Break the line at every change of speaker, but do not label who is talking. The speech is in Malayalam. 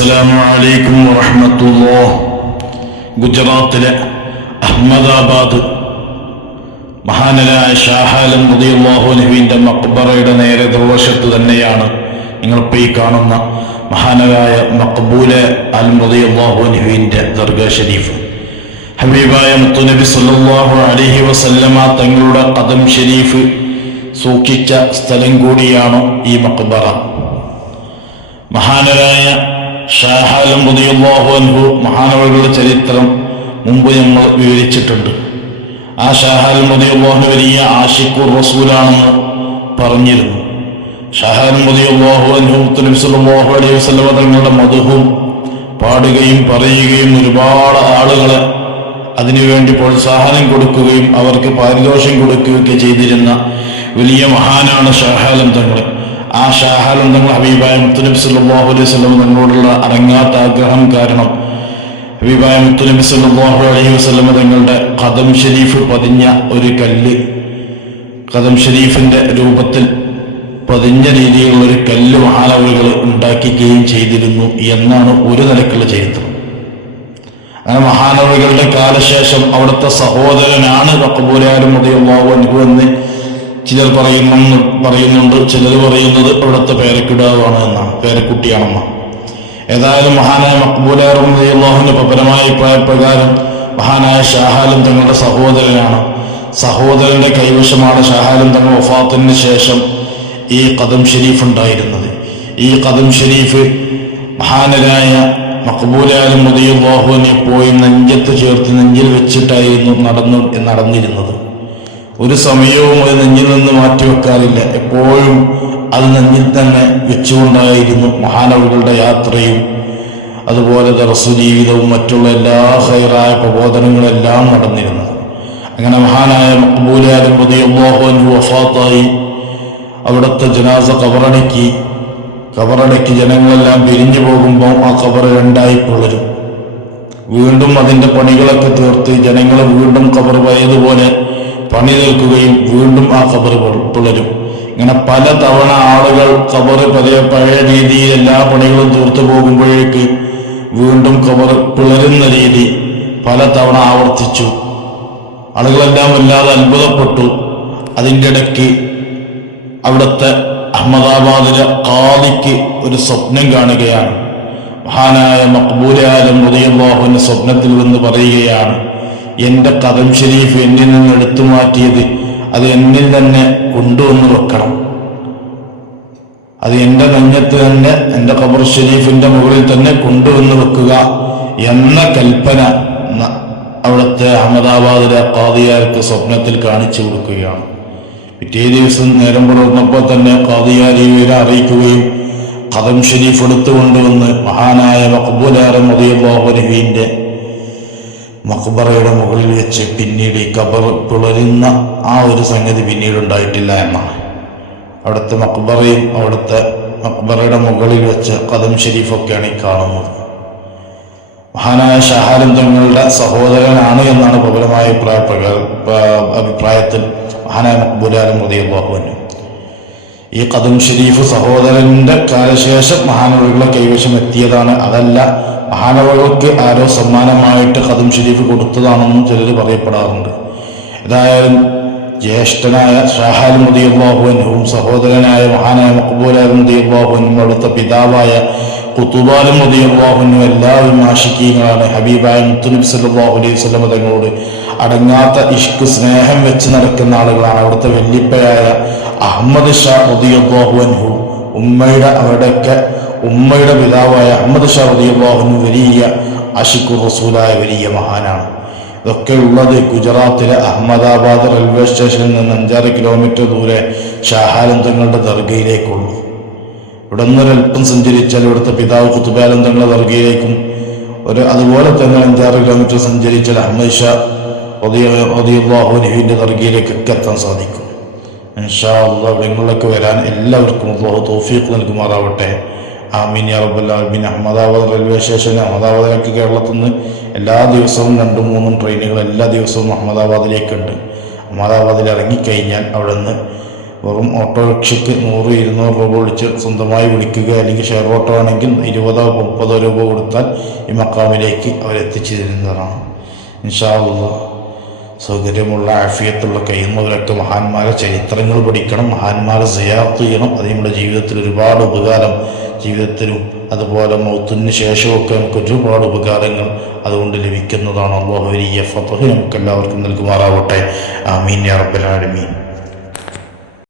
അസ്സലാമു അലൈക്കും വറഹ്മത്തുള്ളാ ഗുജറാത്തിലെ അഹമ്മദാബാദ് മഹാനരായ ഷാഹാലം റളിയല്ലാഹുവിന്റെ മക്ബറയുടെ നേരെ ദുർവശത്ത് തന്നെയാണ് നിങ്ങളിപ്പോൾ ഈ കാണുന്ന മഹാനരായ മക്ബൂല അൽ റളിയല്ലാഹുവിന്റെ ദർഗ ഷരീഫ്. ഹബീബായ മുത്തുനബി സല്ലല്ലാഹു അലൈഹി വസല്ലമ തങ്ങളുടെ കദം ഷരീഫ് സൂക്ഷിച്ച സ്ഥലം കൂടിയാണ് ഈ മക്ബറ. മഹാനരായ ഷാഹാലം റളിയല്ലാഹു അൻഹു മഹാനവകളുടെ ചരിത്രം മുമ്പ് നമ്മൾ വിവരിച്ചിട്ടുണ്ട്. ആ ഷാഹാലം പുതിയുള്ളാഹു വലിയ ആഷിഖുർ റസൂലാണെന്ന് പറഞ്ഞിരുന്നു. ഷാഹാലം പുതിയുള്ളാഹു അൻഹു മുത്തനബി അലൈഹി വസല്ലമ തങ്ങളുടെ പാടുകയും പറയുകയും ഒരുപാട് ആളുകളെ അതിനുവേണ്ടി പ്രോത്സാഹനം കൊടുക്കുകയും അവർക്ക് പാരിതോഷം കൊടുക്കുകയൊക്കെ ചെയ്തിരുന്ന വലിയ മഹാനാണ് ഷാഹാലം തങ്ങൾ ആ ഷാഹാലം തങ്ങൾ ഹബീബായ മുത്തുനബി സല്ലാഹു അലൈഹി സ്വലം തങ്ങളോടുള്ള അടങ്ങാത്ത ആഗ്രഹം കാരണം ഹബീബായ മുത്തുനബി സല്ലാഹു അലൈഹി വസ്ലമ തങ്ങളുടെ ഖദം ഷരീഫ് പതിഞ്ഞ ഒരു കല്ല്. ഖദം ഷരീഫിന്റെ രൂപത്തിൽ പതിഞ്ഞ രീതിയിലുള്ള ഒരു കല്ല് മഹാനവലുകൾ ഉണ്ടാക്കിക്കുകയും ചെയ്തിരുന്നു എന്നാണ് ഒരു നിലക്കുള്ള ചരിത്രം. അങ്ങനെ മഹാനവകളുടെ കാലശേഷം അവിടുത്തെ സഹോദരനാണ് റക്കബൂലാലും ഉദയമാവൻഹു എന്ന് ചിലർ പറയുന്നു പറയുന്നുണ്ട് ചിലർ പറയുന്നത് അവിടുത്തെ പേരക്കിടാവാണ് എന്നാണ് പേരക്കുട്ടിയാണെന്ന്. ഏതായാലും മഹാനായ മക്ബൂലാറും ഉദയമാഹുവിന്റെ പരമായ അഭിപ്രായപ്രകാരം മഹാനായ ഷാഹാലും തങ്ങളുടെ സഹോദരനാണ്. സഹോദരന്റെ കൈവശമാണ് ഷാഹാലും തങ്ങൾ വഫാത്തിന് ശേഷം ഈ കദം ഷെരീഫ് ഉണ്ടായിരുന്നത്. ഈ കദം ഷെരീഫ് മഹാനരായ മക്ബൂലാലും മുതിയുള്ളാഹുവിനെ പോയി നെഞ്ചത്ത് ചേർത്ത് നെഞ്ചിൽ വെച്ചിട്ടായിരുന്നു നടന്നു നടന്നിരുന്നത്. ഒരു സമയവും അത് നെഞ്ചിൽ നിന്ന് മാറ്റിവെക്കാറില്ല എപ്പോഴും അത് നെഞ്ചിൽ തന്നെ വെച്ചുകൊണ്ടായിരുന്നു മഹാനവുകളുടെ യാത്രയും. അതുപോലെ ദർസു ജീവിതവും മറ്റുള്ള എല്ലാ ഹൈറായ പ്രബോധനങ്ങളെല്ലാം നടന്നിരുന്നു. അങ്ങനെ മഹാനായ മക്ബൂലാലും മുതിയുള്ളാഹുവിന് വഫാത്തായി. അവിടുത്തെ ജനാസ കബറടക്കി. കബറടക്കി ജനങ്ങളെല്ലാം പിരിഞ്ഞു പോകുമ്പോൾ ആ കബർ രണ്ടായി പിളരും. വീണ്ടും അതിന്റെ പണികളൊക്കെ തീർത്ത് ജനങ്ങൾ വീണ്ടും കബർ പഴയതുപോലെ പണി നിൽക്കുകയും വീണ്ടും ആ ഖബർ പുലരും ഇങ്ങനെ പല തവണ ആളുകൾ ഖബർ പഴയ പഴയ രീതിയിൽ എല്ലാ പണികളും തീർത്തു പോകുമ്പോഴേക്ക് വീണ്ടും ഖബർ പിളരുന്ന രീതി പല തവണ ആവർത്തിച്ചു. ആളുകളെല്ലാം വല്ലാതെ അത്ഭുതപ്പെട്ടു. അതിന്റെ ഇടയ്ക്ക് അവിടുത്തെ അഹമ്മദാബാദിലെ കാദിക്ക് ഒരു സ്വപ്നം കാണുകയാണ്. മഹാനായ മക്ബൂലാലും ഉദയബാഹുവിന്റെ സ്വപ്നത്തിൽ നിന്ന് പറയുകയാണ് എന്റെ കദം ഷെരീഫ് എന്നിൽ നിന്ന് എടുത്തു മാറ്റിയത് അത് എന്നിൽ തന്നെ കൊണ്ടുവന്ന് വെക്കണം. അത് എന്റെ നെഞ്ഞത്ത് തന്നെ എന്റെ ഖബർ ഷെരീഫിന്റെ മുകളിൽ തന്നെ കൊണ്ടുവന്ന് വെക്കുക എന്ന കൽപ്പന അവിടുത്തെ അഹമ്മദാബാദിലെ കാതിയാർക്ക് സ്വപ്നത്തിൽ കാണിച്ചു കൊടുക്കുകയാണ്. പിറ്റേ ദിവസം നേരം പുലർന്നപ്പോൾ തന്നെ കാതിയാരി വിവരം അറിയിക്കുകയും കദം ഷെരീഫ് എടുത്തുകൊണ്ടുവന്ന് മഹാനായ മക്ബൂലാറം മതിയബാഹുനബീന്റെ മക്ബറയുടെ മുകളിൽ വെച്ച് പിന്നീട് ഈ കബർ പിളരുന്ന ആ ഒരു സംഗതി പിന്നീട് ഉണ്ടായിട്ടില്ല എന്നാണ്. അവിടുത്തെ മക്ബറയും അവിടുത്തെ മക്ബറയുടെ മുകളിൽ വെച്ച് കദം ഷെരീഫൊക്കെയാണ് ഈ കാണുന്നത്. മഹാനായ ഷഹാലും തങ്ങളുടെ സഹോദരനാണ് എന്നാണ് പ്രബലമായ അഭിപ്രായ അഭിപ്രായത്തിൽ മഹാനായ മക്ബൂലാലും ഉദയബാഹുവിന് ഈ കദം ഷരീഫ് സഹോദരന്റെ കാലശേഷം മഹാനവകളെ കൈവശം എത്തിയതാണ്. അതല്ല മഹാനവകൾക്ക് ആരോ സമ്മാനമായിട്ട് കദം ഷരീഫ് കൊടുത്തതാണെന്നും ചിലർ പറയപ്പെടാറുണ്ട്. ഏതായാലും ജ്യേഷ്ഠനായ ഷാഹാൽ മുദിയബാഹുവിനും സഹോദരനായ മഹാനായ മക്ബൂലാൽ മുദിയബാഹുവിനും അവിടുത്തെ പിതാവായ കുത്തുബാലും മുദിയബാഹുവിനും എല്ലാവരും ആശിക്കീങ്ങളാണ് ഹബീബായ മുത്തുനബി സല്ലല്ലാഹു അലൈഹി തങ്ങളോട് അടങ്ങാത്ത ഇഷ്ക് സ്നേഹം വെച്ച് നടക്കുന്ന ആളുകളാണ് അവിടുത്തെ വല്യപ്പയായ അഹമ്മദ് ഷാ ഉദിയബാഹുവൻഹു ഉമ്മയുടെ അവരുടെയൊക്കെ ഉമ്മയുടെ പിതാവായ അഹമ്മദ് ഷാ ഉദിയബാഹുനു വലിയ അഷിഖു റസൂലായ വലിയ മഹാനാണ്. ഇതൊക്കെ ഉള്ളത് ഗുജറാത്തിലെ അഹമ്മദാബാദ് റെയിൽവേ സ്റ്റേഷനിൽ നിന്ന് അഞ്ചാറ് കിലോമീറ്റർ ദൂരെ ഷാഹാലം തങ്ങളുടെ ദർഗയിലേക്കുള്ളൂ ഇവിടെ നിന്നൊരൽപ്പം സഞ്ചരിച്ചാൽ ഇവിടുത്തെ പിതാവ് കുത്തുബാലം തങ്ങളുടെ ദർഗയിലേക്കും ഒരു അതുപോലെ തന്നെ അഞ്ചാറ് കിലോമീറ്റർ സഞ്ചരിച്ചാൽ അഹമ്മദ് ഷാ ഒതിയുള്ളാഹുനഹിന്റെ ദർഗയിലേക്കൊക്കെ എത്താൻ സാധിക്കും. ഇൻഷാ അള്ളാഹ് ഇവിടങ്ങളിലൊക്കെ വരാൻ എല്ലാവർക്കും അള്ളാഹു തൗഫീഖ് നൽകുമാറാവട്ടെ. ആമീൻ ആലമീൻ. അഹമ്മദാബാദ് റെയിൽവേ സ്റ്റേഷൻ അഹമ്മദാബാദിലേക്ക് കേരളത്തിൽ നിന്ന് എല്ലാ ദിവസവും രണ്ടും മൂന്നും ട്രെയിനുകൾ എല്ലാ ദിവസവും അഹമ്മദാബാദിലേക്കുണ്ട്. അഹമ്മദാബാദിൽ ഇറങ്ങിക്കഴിഞ്ഞാൽ അവിടെ നിന്ന് വെറും ഓട്ടോറിക്ഷയ്ക്ക് നൂറ് ഇരുന്നൂറ് രൂപ വിളിച്ച് സ്വന്തമായി വിളിക്കുക അല്ലെങ്കിൽ ഷെയർ ഓട്ടോ ആണെങ്കിൽ ഇരുപതോ മുപ്പതോ രൂപ കൊടുത്താൽ ഈ മക്കാമിലേക്ക് അവരെത്തിച്ചു തരുന്നതാണ് ഇൻഷാല്ല സൗകര്യമുള്ള ആഫിയത്തുള്ള കഴിയുന്നവരൊക്കെ മഹാന്മാരെ ചരിത്രങ്ങൾ പഠിക്കണം മഹാന്മാരെ സിയാർത്ത് ചെയ്യണം. അത് നമ്മുടെ ജീവിതത്തിൽ ഒരുപാട് ഉപകാരം ജീവിതത്തിലും അതുപോലെ മൗത്തിന് ശേഷമൊക്കെ നമുക്ക് ഒരുപാട് ഉപകാരങ്ങൾ അതുകൊണ്ട് ലഭിക്കുന്നതാണ്. അള്ളാഹു വലിയ ഫതഹ് നമുക്ക് എല്ലാവർക്കും നൽകുമാറാവട്ടെ. ആമീൻ ആലമീൻ.